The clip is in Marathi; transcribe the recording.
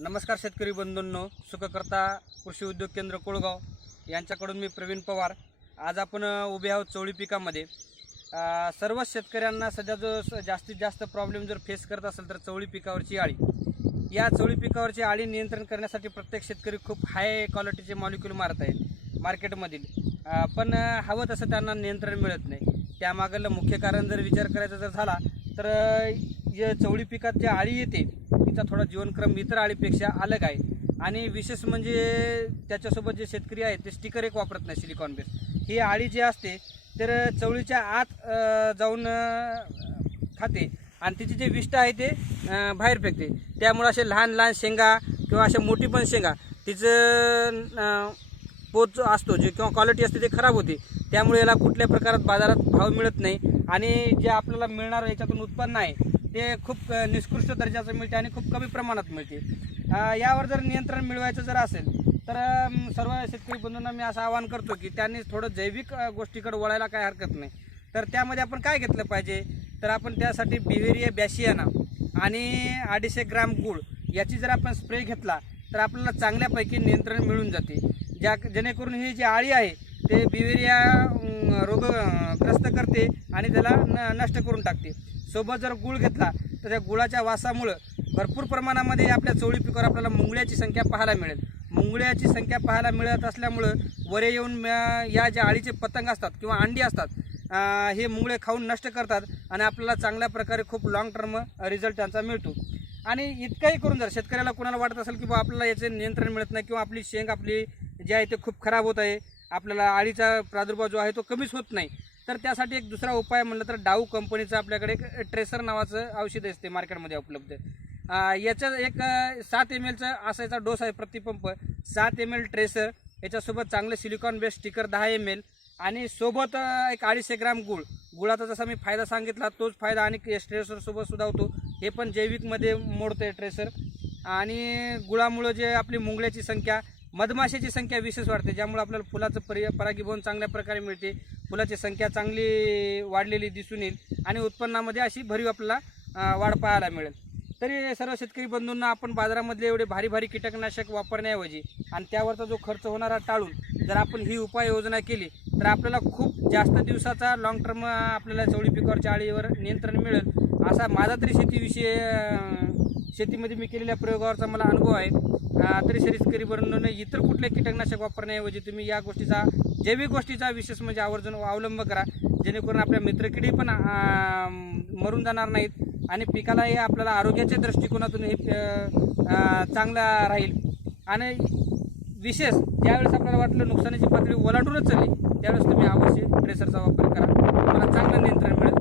नमस्कार शेतकरी बंधूंनो सुखकर्ता कृषी उद्योग केंद्र कोळगाव. यांच्याकडून मी प्रवीण पवार. आज आपण उभे आहोत चवळी पिकामध्ये. सर्व शेतकऱ्यांना सध्या जो स- जास्तीत जास्त प्रॉब्लेम जर फेस करत असेल तर चवळी पिकावरची आळी. या चवळी पिकावरची आळी नियंत्रण करण्यासाठी प्रत्येक शेतकरी खूप हाय क्वालिटीचे मॉलिक्यूल मारत आहेत मार्केटमधील पण हवं तसं त्यांना नियंत्रण मिळत नाही. त्यामागलं मुख्य कारण जर विचार करायचा जर झाला तर अ, चवळी पिकात जे आळी येते तिचा थोडा जीवनक्रम इतर आळीपेक्षा अलग आहे. आणि विशेष म्हणजे त्याच्यासोबत जे शेतकरी आहेत ते स्टिकर एक वापरत नाही सिलिकॉन बेस ही आळी जी असते तर चवळीच्या आत जाऊन खाते. आणि तिचे जे विष्ट आहे ते बाहेर फेकते. त्यामुळे असे लहान लहान शेंगा किंवा अशा मोठी पण शेंगा तिचं पोच पोत जो असतो जे किंवा क्वालिटी असते ते खराब होते. त्यामुळे याला कुठल्या प्रकारात बाजारात भाव मिळत नाही. आणि जे आपल्याला मिळणार याच्यातून उत्पन्न आहे ते खूप निष्कृष्ट निकृष्ट दर्जाचं मिळते आणि खूप कमी प्रमाणात मिळते. यावर जर नियंत्रण मिळवायचं जर असेल तर सर्व शेतकरी बंधूंना मी असं आवाहन करतो की त्यांनी थोडं जैविक गोष्टीकडे वळायला काय हरकत नाही. तर त्यामध्ये आपण काय घेतलं पाहिजे? तर आपण त्यासाठी बिव्हेरिया बॅशियाना आणि अडीचशे ग्राम गूळ याची जर आपण स्प्रे घेतला तर आपल्याला चांगल्यापैकी नियंत्रण मिळून जाते. ज्या जेणेकरून ही जी आळी आहे ते बिवेरिया रोगग्रस्त करते आणि त्याला न नष्ट करून टाकते. सोबत जर गुळ घेतला तर त्या गुळाच्या वासामुळं भरपूर प्रमाणामध्ये आपल्या चवळी पिकावर आपल्याला मुंगळ्याची संख्या पाहायला मिळेल. मुंगळ्याची संख्या पाहायला मिळत असल्यामुळं वरे येऊन या ज्या आळीचे पतंग असतात किंवा अंडी असतात हे मुंगळे खाऊन नष्ट करतात आणि आपल्याला चांगल्या प्रकारे खूप लॉंग टर्म रिझल्ट त्यांचा मिळतो. आणि इतकंही करून जर शेतकऱ्याला कोणाला वाटत असेल की बा आपल्याला याचे नियंत्रण मिळत नाही किंवा आपली शेंग आपली जी आहे ते खूप खराब होत आहे आपल्याला आळीचा प्रादुर्भाव जो आहे तो कमीच होत नाही. तर त्यासाठी एक दुसरा उपाय म्हणलं तर डाऊ कंपनीचं आपल्याकडे एक ट्रेसर नावाचं औषध असते मार्केटमध्ये उपलब्ध. अं, याचं एक सात एम एलचा असायचा डोस आहे प्रतिपंप. सात एम एल ट्रेसर याच्यासोबत चांगलं सिलिकॉन बेस स्टिकर दहा एम एल आणि सोबत एक अडीचशे ग्राम गुळ. गुळाचा जसा मी फायदा सांगितला तोच फायदा आणि ट्रेसरसोबत सुद्धा होतो हे पण जैविकमध्ये मोडतं आहे ट्रेसर आणि गुळामुळं जे आपली मुंगळ्याची संख्या मधमाशाची संख्या विशेष वाढते ज्यामुळे आपल्याला फुलाचं परि परागीभवन चांगल्या प्रकारे मिळते. फुलाची संख्या चांगली वाढलेली दिसून येईल आणि उत्पन्नामध्ये अशी भरीव आपल्याला वाढ पाहायला मिळेल. तरी सर्व शेतकरी बंधूंना आपण बाजारामधले एवढे भारी भारी कीटकनाशक वापरण्याऐवजी आणि त्यावरचा जो खर्च होणारा टाळून जर आपण ही उपाययोजना केली तर आपल्याला खूप जास्त दिवसाचा लॉंग टर्म आपल्याला चवळी पिकावरच्या आळीवर नियंत्रण मिळेल. असा माझा तरी शेतीविषयी शेतीमध्ये मी केलेल्या प्रयोगावरचा मला अनुभव आहे. तरी शेतकरी बंधूंनो इतर कुठले कीटकनाशक वापरण्याऐवजी तुम्ही या गोष्टीचा जैविक गोष्टीचा विशेष म्हणजे आवर्जून अवलंब करा. जेणेकरून आपल्या मित्रकिडी पण मरून जाणार नाहीत आणि पिकालाही आपल्याला आरोग्याच्या दृष्टिकोनातून हे चांगला राहील. आणि विशेष ज्यावेळेस आपल्याला वाटलं नुकसानीची पातळी ओलांडूनच चालली त्यावेळेस तुम्ही अवश्य प्रेसरचा वापर करा. तुम्हाला चांगलं नियंत्रण मिळेल.